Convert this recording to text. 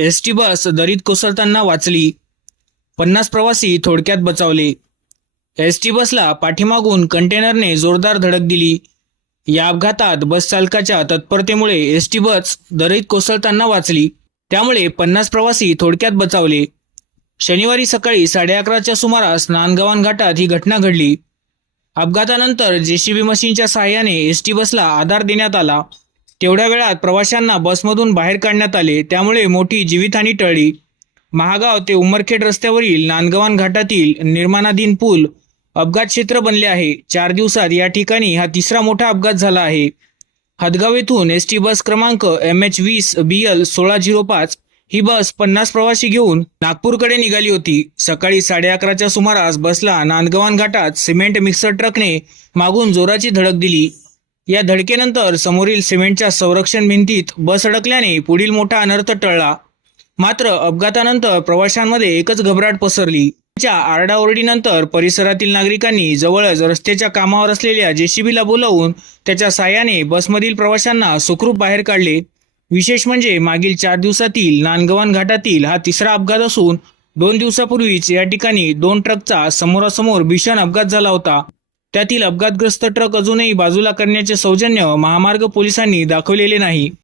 S T bus दरीत कोसळताना वाचली. पन्नास प्रवासी थोडक्यात बचावले. एस टी बसला पाठीमागून कंटेनरने जोरदार धडक दिली. या अपघातात बस चालकाच्या तत्परतेमुळे एस टी बस दरीत कोसळताना वाचली. त्यामुळे पन्नास प्रवासी थोडक्यात बचावले. शनिवारी सकाळी साडे अकराच्या सुमारास नांदगावन घाटात ही घटना घडली. अपघातानंतर जेसीबी मशीनच्या सहाय्याने एस टी बसला आधार देण्यात आला. तेवढ्या वेळात प्रवाशांना बसमधून बाहेर काढण्यात आले. त्यामुळे मोठी जीवितहानी टळली. महागाव ते उमरखेड रस्त्यावरील नांदगवान घाटातील निर्माणाधीन पूल अपघात क्षेत्र बनले आहे. चार दिवसात या ठिकाणी हा तिसरा मोठा अपघात झाला आहे. हदगाव येथून एस टी बस क्रमांक एम एच वीस बी एल सोळा झिरो पाच ही बस पन्नास प्रवासी घेऊन नागपूरकडे निघाली होती. सकाळी साडे अकराच्या सुमारास बसला नांदगवान घाटात सिमेंट मिक्सर ट्रकने मागून जोराची धडक दिली. या धडकेनंतर समोरील सिमेंटच्या संरक्षण भिंतीत बस अडकल्याने पुढील मोठा अनर्थ टळला. मात्र अपघातानंतर प्रवाशांमध्ये एकच घबराट पसरली. च्या आरडाओरडीनंतर परिसरातील नागरिकांनी जवळच रस्त्याच्या कामावर असलेल्या जेसीबीला बोलावून त्याच्या साह्याने बसमधील प्रवाशांना सुखरूप बाहेर काढले. विशेष म्हणजे मागील चार दिवसातील नांदगवान घाटातील हा तिसरा अपघात असून दोन दिवसापूर्वीच या ठिकाणी दोन ट्रकचा समोरासमोर भीषण अपघात झाला होता. त्यातील अपघातग्रस्त ट्रक अजूनही बाजूला करण्याचे सौजन्य महामार्ग पोलिसांनी दाखवलेले नाही.